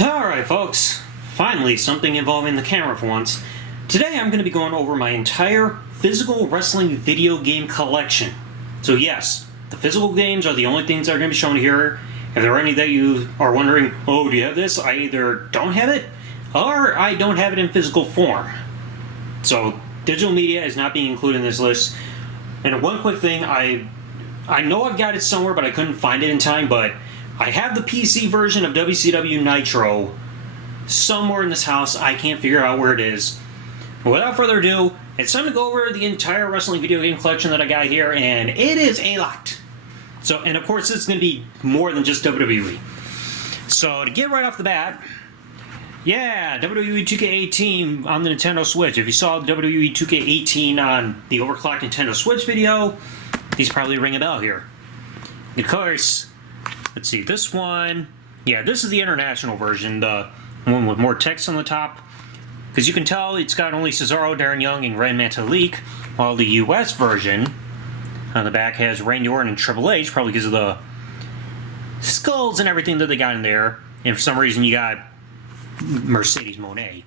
Alright folks, finally something involving the camera for once. Today I'm going to be going over my entire physical wrestling video game collection. So yes, the physical games are the only things that are going to be shown here. If there are any that you are wondering, oh, do you have this? I either don't have it, or I don't have it in physical form. So digital media is not being included in this list. And one quick thing, I know I've got it somewhere, but I couldn't find it in time, but I have the PC version of WCW Nitro somewhere in this house. I can't figure out where it is. But without further ado, it's time to go over the entire wrestling video game collection that I got here, and it is a lot. So, and of course, this is going to be more than just WWE. So, to get right off the bat, yeah, WWE 2K18 on the Nintendo Switch. If you saw the WWE 2K18 on the overclocked Nintendo Switch video, these probably ring a bell here. Of course, let's see, this one, yeah, this is the international version, the one with more text on the top. Because you can tell it's got only Cesaro, Darren Young, and Ren Metalik, while the US version on the back has Randy Orton and Triple H, probably because of the skulls and everything that they got in there. And for some reason you got Mercedes Moné.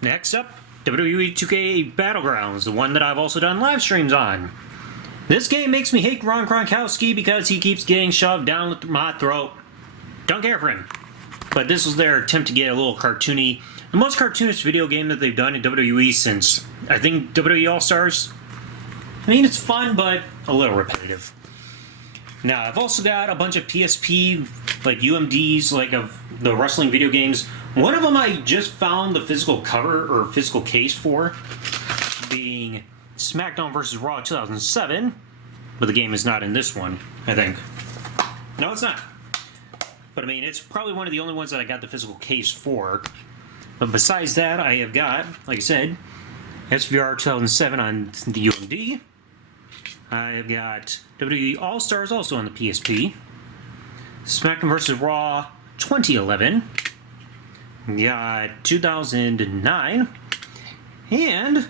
Next up, WWE 2K Battlegrounds, the one that I've also done live streams on. This game makes me hate Ron Gronkowski because he keeps getting shoved down my throat. Don't care for him. But this was their attempt to get a little cartoony. The most cartoonish video game that they've done in WWE since, I think, WWE All-Stars. I mean, it's fun, but a little repetitive. Now, I've also got a bunch of PSP, like UMDs, like of the wrestling video games. One of them I just found the physical cover, or physical case for, being SmackDown vs. Raw 2007, but the game is not in this one, I think. No, it's not. But I mean, it's probably one of the only ones that I got the physical case for. But besides that, I have got, like I said, SVR 2007 on the UMD. I have got WWE All-Stars also on the PSP. SmackDown vs. Raw 2011. We got 2009. And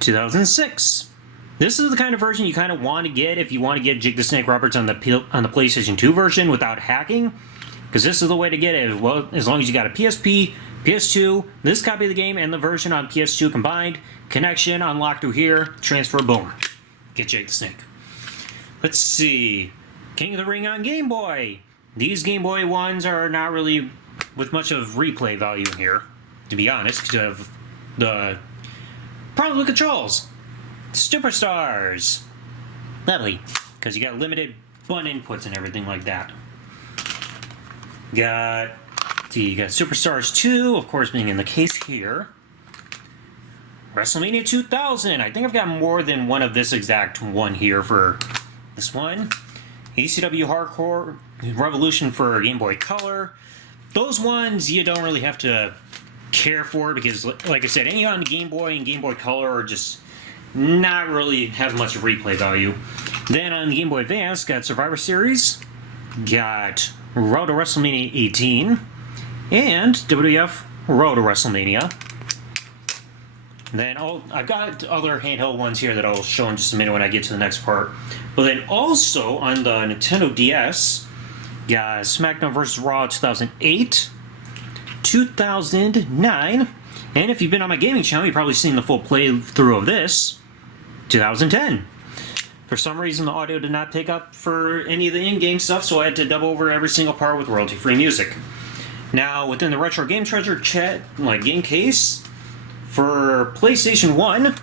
2006. This is the kind of version you kind of want to get if you want to get Jake the Snake Roberts on the PlayStation 2 version without hacking, because this is the way to get it. Well, as long as you got a PSP, PS2, this copy of the game, and the version on PS2 combined, connection unlocked through here, transfer, boom, get Jake the Snake. Let's see, King of the Ring on Game Boy. These Game Boy ones are not really with much of replay value here, to be honest, because of the probably the controls. Superstars. Lovely. Because you got limited button inputs and everything like that. You got Superstars 2, of course, being in the case here. WrestleMania 2000. I think I've got more than one of this exact one here for this one. ECW Hardcore Revolution for Game Boy Color. Those ones you don't really have to care for because, like I said, any on Game Boy and Game Boy Color are just not really have much replay value. Then on the Game Boy Advance, got Survivor Series, got Road to WrestleMania 18, and WWF Road to WrestleMania. Then I've got other handheld ones here that I'll show in just a minute when I get to the next part. But then also on the Nintendo DS, got SmackDown vs. Raw 2008, 2009, and if you've been on my gaming channel, you've probably seen the full playthrough of this, 2010. For some reason, the audio did not pick up for any of the in-game stuff, so I had to dub over every single part with royalty-free music. Now, within the Retro Game Treasure chat, like game case, for PlayStation 1,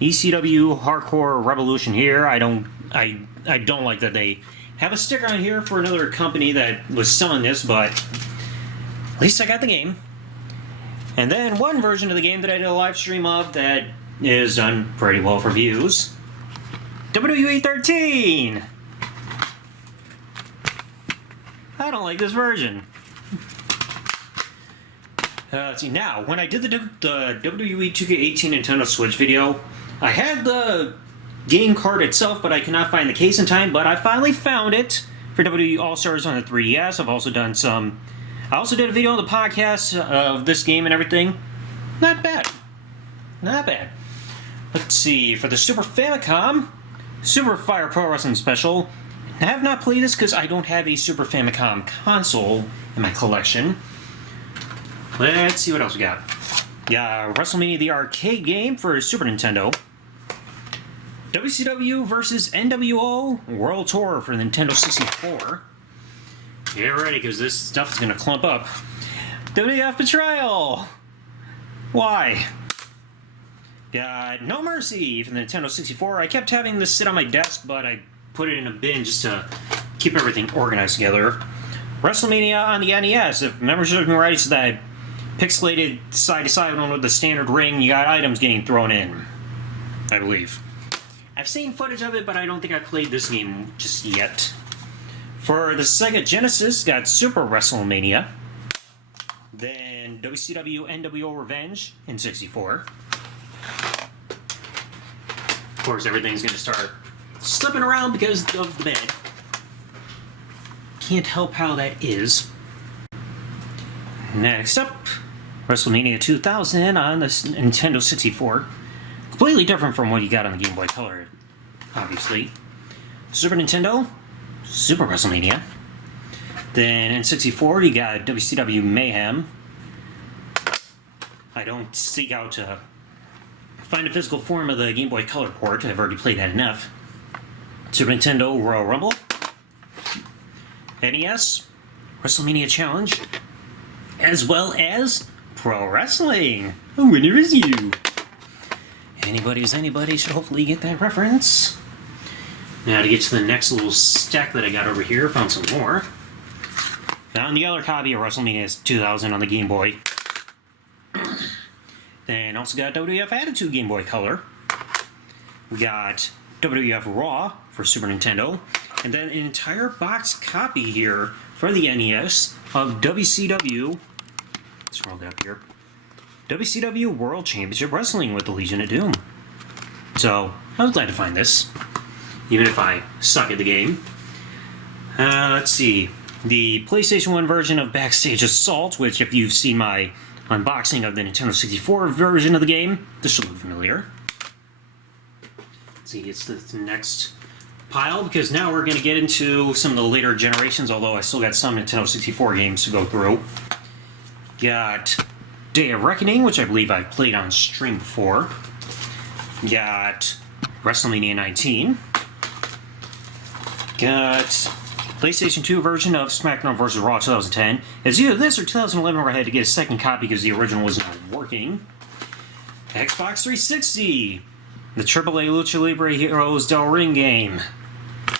ECW Hardcore Revolution here. I don't like that they have a sticker on here for another company that was selling this, but at least I got the game. And then one version of the game that I did a live stream of that is done pretty well for views. WWE 13! I don't like this version. Let's see, now, when I did the WWE 2K18 Nintendo Switch video, I had the game card itself, but I cannot find the case in time, but I finally found it for WWE All-Stars on the 3DS. I've also done some... I also did a video on the podcast of this game and everything. Not bad. Not bad. Let's see, for the Super Famicom, Super Fire Pro Wrestling Special, I have not played this because I don't have a Super Famicom console in my collection. Let's see what else we got. Yeah, WrestleMania the arcade game for Super Nintendo. WCW vs. NWO World Tour for Nintendo 64. Get ready, because this stuff is going to clump up. WWF Betrayal! Why? Got No Mercy for the Nintendo 64. I kept having this sit on my desk, but I put it in a bin just to keep everything organized together. WrestleMania on the NES. If memory serves me right, it's that pixelated side-to-side one with the standard ring. You got items getting thrown in, I believe. I've seen footage of it, but I don't think I played this game just yet. For the Sega Genesis, got Super WrestleMania. Then WCW NWO Revenge in 64. Of course, everything's going to start slipping around because of the bed. Can't help how that is. Next up, WrestleMania 2000 on the Nintendo 64. Completely different from what you got on the Game Boy Color, obviously. Super Nintendo, Super WrestleMania. Then in 64, you got WCW Mayhem. I don't seek out to find a physical form of the Game Boy Color port. I've already played that enough. Super Nintendo Royal Rumble. NES, WrestleMania Challenge. As well as Pro Wrestling. A winner is you. Anybody's anybody should hopefully get that reference. Now to get to the next little stack that I got over here, found some more. Found the other copy of WrestleMania 2000 on the Game Boy. Then also got WWF Attitude Game Boy Color. We got WWF Raw for Super Nintendo. And then an entire box copy here for the NES of WCW. Scroll down here. WCW World Championship Wrestling with the Legion of Doom. So, I was glad to find this, even if I suck at the game. Let's see. The PlayStation 1 version of Backstage Assault, which if you've seen my unboxing of the Nintendo 64 version of the game, this should look familiar. Let's see, it's the next pile, because now we're going to get into some of the later generations, although I still got some Nintendo 64 games to go through. Got Day of Reckoning, which I believe I've played on stream before. Got WrestleMania 19. Got PlayStation 2 version of SmackDown vs. Raw 2010. It's either this or 2011 where I had to get a second copy because the original was not working. Xbox 360. The AAA Lucha Libre Heroes Del Ring game.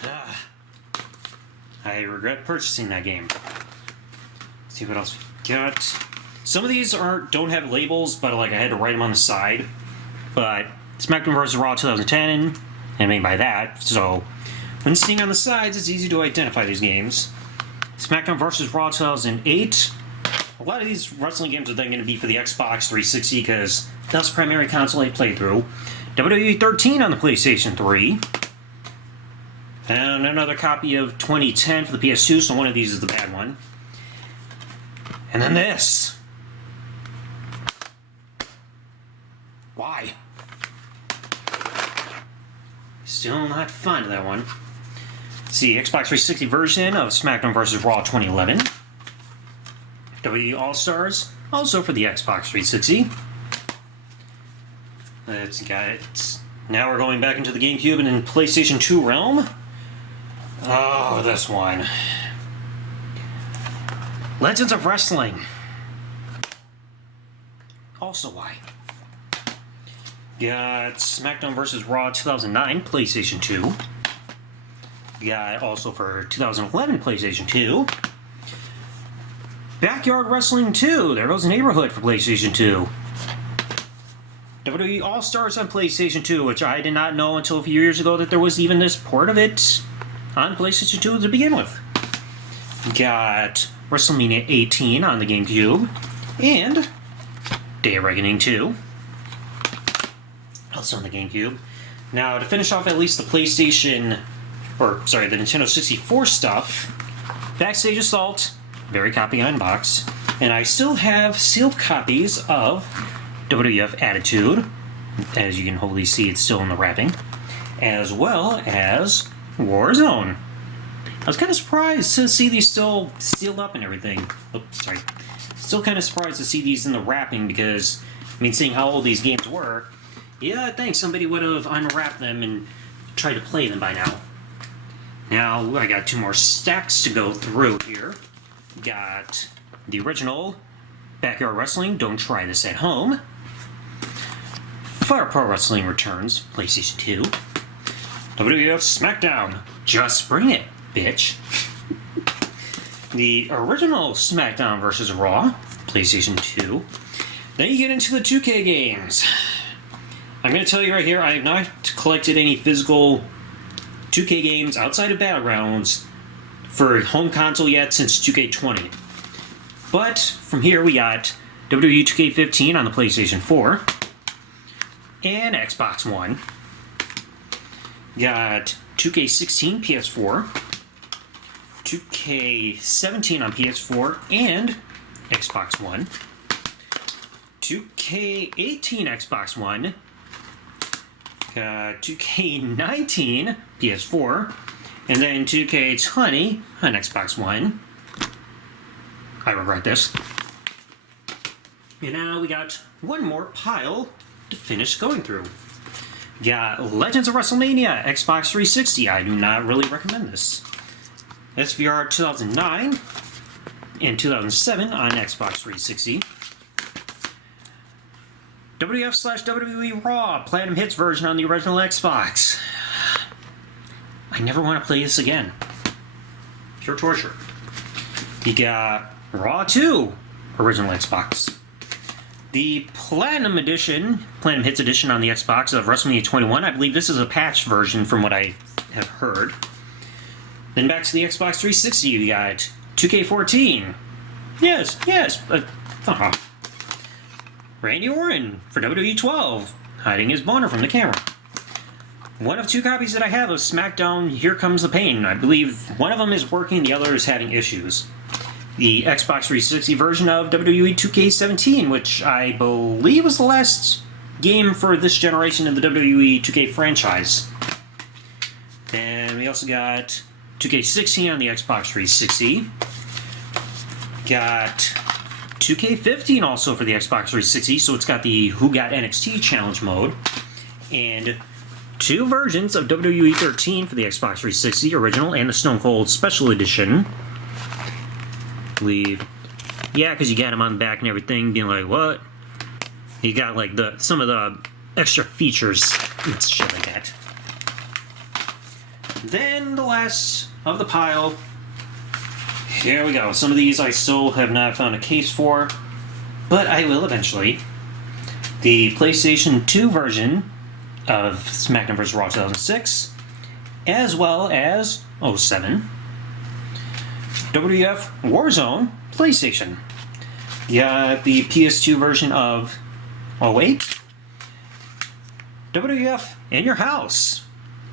Ugh. I regret purchasing that game. Let's see what else we got. Some of these don't have labels, but like I had to write them on the side. But SmackDown vs. Raw 2010, I mean by that, so when seeing on the sides, it's easy to identify these games. SmackDown vs. Raw 2008. A lot of these wrestling games are then going to be for the Xbox 360 because that's the primary console I played through. WWE 13 on the PlayStation 3. And another copy of 2010 for the PS2, so one of these is the bad one. And then this. Why? Still not fond of that one. Let's see, Xbox 360 version of SmackDown vs. Raw 2011. WWE All-Stars, also for the Xbox 360. Let's got it. Now we're going back into the GameCube and in PlayStation 2 realm. Oh, this one. Legends of Wrestling. Also why? Got SmackDown vs. Raw 2009, PlayStation 2. Got also for 2011, PlayStation 2. Backyard Wrestling 2, there goes the neighborhood for PlayStation 2. WWE All-Stars on PlayStation 2, which I did not know until a few years ago that there was even this port of it on PlayStation 2 to begin with. Got WrestleMania 18 on the GameCube, and Day of Reckoning 2, also on the GameCube. Now, to finish off at least the the Nintendo 64 stuff, Backstage Assault, very copy on box, and I still have sealed copies of WWF Attitude, as you can hopefully see it's still in the wrapping, as well as Warzone. I was kind of surprised to see these still sealed up and everything. Oops, sorry. Still kind of surprised to see these in the wrapping because, I mean, seeing how old these games were, yeah, I think somebody would have unwrapped them and tried to play them by now. Now, I got 2 more stacks to go through here. Got the original Backyard Wrestling, Don't Try This at Home. Fire Pro Wrestling Returns, PlayStation 2. WWF SmackDown, Just Bring It, bitch. The original SmackDown vs. Raw, PlayStation 2. Then you get into the 2K games. I'm going to tell you right here, I have not collected any physical 2K games outside of Battlegrounds for home console yet since 2K20. But from here we got WWE 2K15 on the PlayStation 4 and Xbox One. Got 2K16 PS4, 2K17 on PS4 and Xbox One, 2K18 Xbox One, 2K19 PS4, and then 2K20 on Xbox One. I regret this. And now we got one more pile to finish going through. Got Legends of WrestleMania, Xbox 360. I do not really recommend this. SVR 2009 and 2007 on Xbox 360. WWF/WWE Raw Platinum Hits version on the original Xbox. I never want to play this again. Pure torture. You got Raw 2 original Xbox. The Platinum Edition, Platinum Hits Edition on the Xbox of WrestleMania 21. I believe this is a patched version from what I have heard. Then back to the Xbox 360, you got 2K14. Yes. Randy Orton for WWE 12, hiding his boner from the camera. One of 2 copies that I have of SmackDown Here Comes the Pain. I believe one of them is working, the other is having issues. The Xbox 360 version of WWE 2K17, which I believe was the last game for this generation of the WWE 2K franchise. Then we also got 2K16 on the Xbox 360. Got 2K15 also for the Xbox 360, so it's got the Who Got NXT Challenge mode. And 2 versions of WWE 13 for the Xbox 360, original and the Stone Cold Special Edition. Believe, yeah, because you got him on the back and everything, being like, what? You got like some of the extra features and shit like that. Then the last of the pile. Here we go. Some of these I still have not found a case for, but I will eventually. The PlayStation 2 version of SmackDown vs. Raw 2006, as well as 07. WWF Warzone PlayStation. You got the PS2 version of 08. WWF In Your House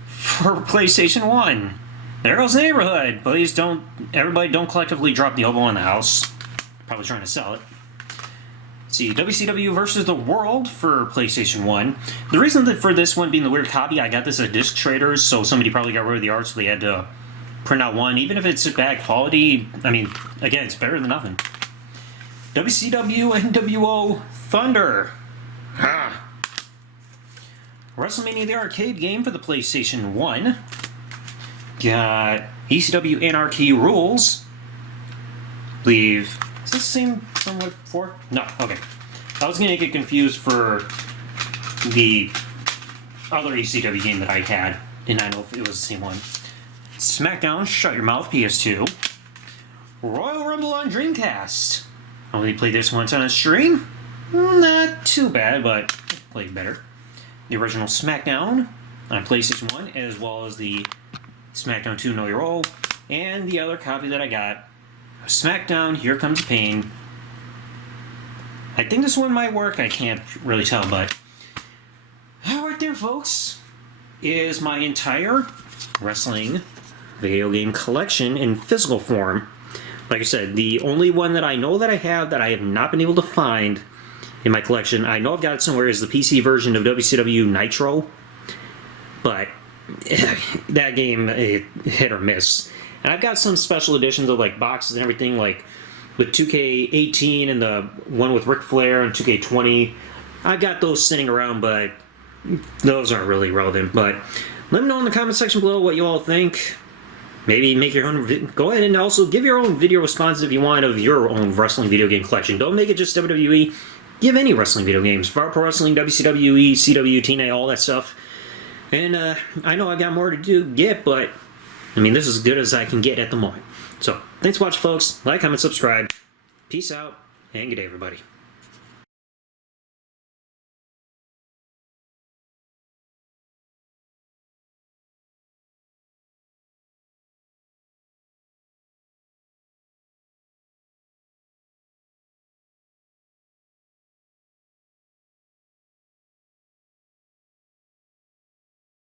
for PlayStation 1. There goes the neighborhood. Please don't, everybody don't collectively drop the elbow on the house. Probably trying to sell it. Let's see, WCW versus the World for PlayStation 1. The reason that for this one being the weird copy, I got this at Disc Traders, so somebody probably got rid of the art, so they had to print out one. Even if it's bad quality, I mean, again, it's better than nothing. WCW NWO Thunder. WrestleMania the Arcade game for the PlayStation 1. Got ECW Anarchy Rules. Believe, is this the same from what before? No, okay. I was gonna get confused for the other ECW game that I had, and I know if it was the same one. SmackDown Shut Your Mouth PS2. Royal Rumble on Dreamcast. Only played this once on a stream. Not too bad, but played better. The original SmackDown on PlayStation 1, as well as the SmackDown 2 Know Your Role, and the other copy that I got, SmackDown Here Comes the Pain. I think this one might work, I can't really tell, but right there, folks, is my entire wrestling video game collection in physical form. Like I said, the only one that I know that I have not been able to find in my collection, I know I've got it somewhere, is the PC version of WCW Nitro, but that game, hit or miss. And I've got some special editions of like boxes and everything, like with 2K18 and the one with Ric Flair and 2K20. I've got those sitting around, but those aren't really relevant. But let me know in the comment section below what you all think. Maybe make your own. Go ahead and also give your own video responses if you want of your own wrestling video game collection. Don't make it just WWE. Give any wrestling video games. Pro Wrestling, WCW, CW, TNA, all that stuff. And I know I got more to get, but I mean, this is as good as I can get at the moment. So, thanks for watching, folks. Like, comment, subscribe. Peace out, and good day, everybody.